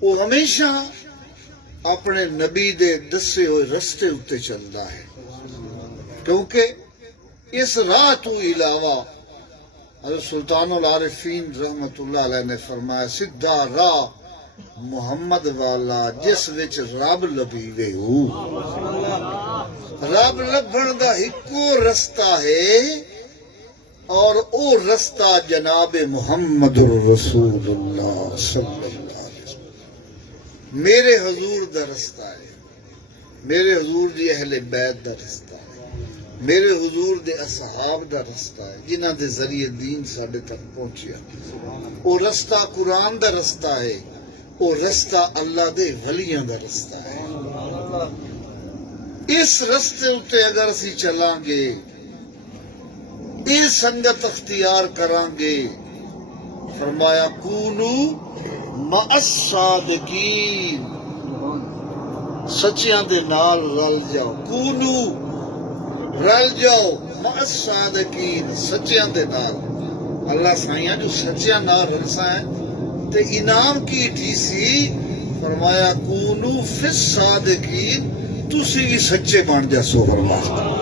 وہ ہمیشہ اپنے نبی دے دسے ہوئے رستے اتے چلتا ہے، کیونکہ اس راہ تو علاوہ حضرت سلطان العارفین رحمت اللہ علیہ نے فرمایا سدھا راہ محمد والا جس وچ رب لبھیوے ہو۔ رب لبھن دا ہکو رستہ ہے اور او رستہ جناب محمد الرسول اللہ صلی اللہ علیہ وسلم میرے حضور دا رستہ ہے، میرے حضور دی اہل بیت دا رستہ ہے، میرے حضور دے اصحاب دا رستہ ہے جنہاں دے ذریعے دین ساڈے تک پہنچیا۔ او رستہ قرآن دا رستہ ہے، او رستہ اللہ دے ولیاں دا رستہ ہے۔ اس رستے اتے اگر اسی چلاں گے، اس سنگت اختیار کران گے، فرمایا کونو مع الصادقین، سچیاں دے نال رل جاؤ، کونو رل جاؤ مع الصادقین، سچیاں دے نال۔ اللہ سائیاں جو سچیاں نال رلسا ہے تے انعام کی ٹھی سی، فرمایا کونو فی الصادقین، تسی بھی سچے بن جاسو۔ فرمایا